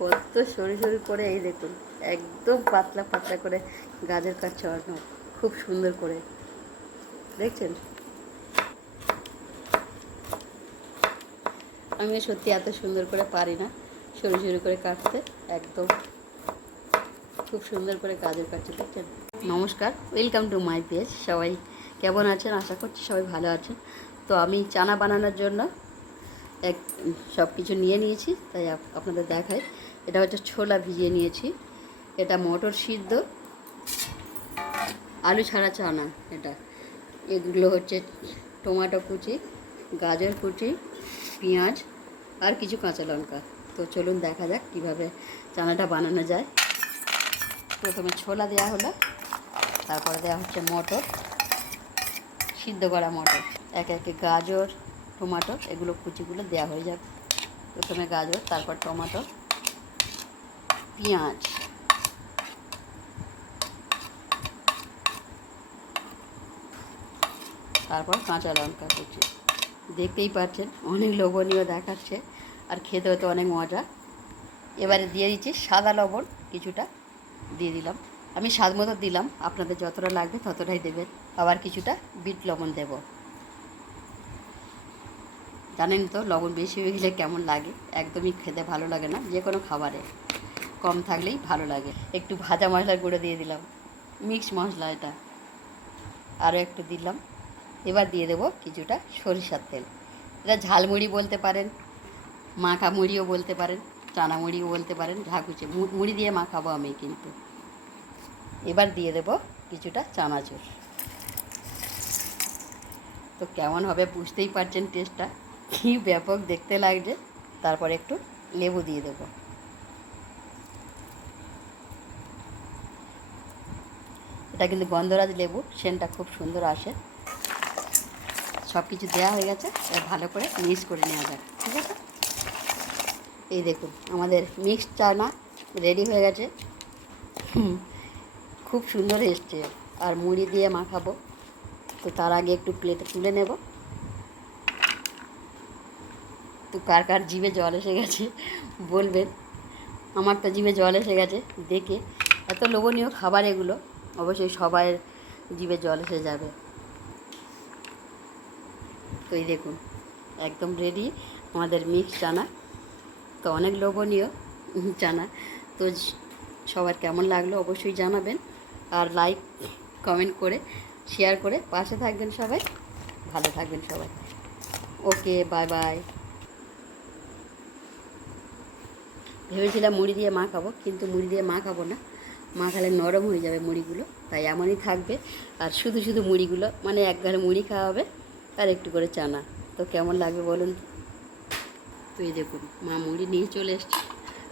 কত সরু সরু করে, এই দেখুন, একদম পাতলা পাতলা করে গাজর কাটছে অর্ণব খুব সুন্দর করে। দেখছেন? আমি সত্যি এত সুন্দর করে পারি না সরু সরু করে কাটতে, একদম। খুব সুন্দর করে গাজর কাটছে, দেখছেন? নমস্কার, ওয়েলকাম টু মাই পেজ, সবাই কেমন আছেন? আশা করছি সবাই ভালো আছেন। তো আমি চানা বানানোর জন্য এক সব কিছু নিয়ে নিয়েছি, তাই আপনাদের দেখাই। এটা হচ্ছে ছোলা ভিজিয়ে নিয়েছি। এটা মটর সিদ্ধ। আলু ছাড়া চানা এটা। এগুলো হচ্ছে টমেটো কুচি, গাজর কুচি, পেঁয়াজ আর কিছু কাঁচা লঙ্কা। তো চলুন দেখা যাক কীভাবে চানাটা বানানো যায়। প্রথমে ছোলা দেওয়া হলো, তারপরে দেওয়া হচ্ছে মটর, সিদ্ধ করা মটর। একে একে গাজর, টমাটো, এগুলো কুচিগুলো দেওয়া হয়ে যাবে প্রথমে গাজর, তারপর টমাটো। পেঁয়াজ। তারপর কাঁচা লঙ্কা কুচি। দেখতেই পাচ্ছেন, অনেক লোভনীয় দেখাচ্ছে, আর খেতেও তো অনেক মজা। এবারে দিয়ে দিচ্ছি সাদা লবণ, কিছুটা দিয়ে দিলাম। আমি স্বাদ মতো দিলাম, আপনাদের যতটা লাগবে ততটাই দেবেন। আবার কিছুটা বিট লবণ দেব। জানেন তো, লবণ বেশি হয়ে গেলে কেমন লাগে? একদমই খেতে ভালো লাগে না, যে কোনো খাবারে। কম থাকলেই ভালো লাগে। একটু ভাজা মশলার গুঁড়ো দিয়ে দিলাম। মিক্স মশলা এটা। আরও একটু দিলাম। এবার দিয়ে দেবো কিছুটা সরিষার তেল। এটা ঝালমুড়ি বলতে পারেন, মাখা মুড়িও বলতে পারেন, চানা মুড়িও বলতে পারেন ঝাঁকুচে মুড়ি দিয়ে মাখাবো আমি কিন্তু। এবার দিয়ে দেবো কিছুটা চানাচুর। তো কেমন হবে বুঝতেই পারছেন টেস্টটা। কী ব্যাপক দেখতে লাগছে। তারপর একটু লেবু দিয়ে দেবো। এটা কিন্তু গন্ধরাজ লেবু সেনটা খুব সুন্দর আসে। সব কিছু দেওয়া হয়ে গেছে, এবার ভালো করে মিক্স করে নেওয়া যাক, ঠিক আছে? এই দেখুন, আমাদের মিক্সড চানা রেডি হয়ে গেছে। খুব সুন্দর এসছে, আর মুড়ি দিয়ে মাখাবো। তো তার আগে একটু প্লেটে তুলে নেব। তো কার কার জিভে জল এসে গেছে, বলবেন। আমার তো জিভে জল এসে গেছে, দেখে। এত লোভনীয় খাবার এগুলো। অবশ্যই সবাই জিভে জল এসে যাবে। তো এই দেখুন, একদম রেডি আমাদের মিক্স চানা। তো অনেক লোভনীয় চানা। তো সবার কেমন লাগল অবশ্যই জানাবেন আর লাইক কমেন্ট করে শেয়ার করে পাশে থাকবেন সবাই, ভালো থাকবেন সবাই। ওকে বাই বাই ভেবেছিলাম মুড়ি দিয়ে মা খাব, কিন্তু মুড়ি দিয়ে মা খাব না। মা খালে নরম হয়ে যাবে মুড়িগুলো, তাই এমনই থাকবে। আর শুধু শুধু মুড়িগুলো মানে এক গালে মুড়ি খাওয়া হবে, আর একটু করে চানা। তো কেমন লাগবে বলুন? তো এই দেখুন, মা মুড়ি নিয়ে চলে এসছে।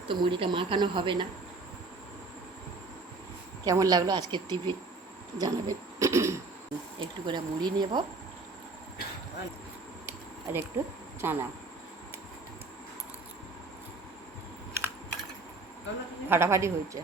তো মুড়িটা মাখানো হবে না। কেমন লাগল আজকের টিভি জানাবেন। একটু করে মুড়ি নেব, আর একটু চানা। ফাটাফাটি হয়েছে।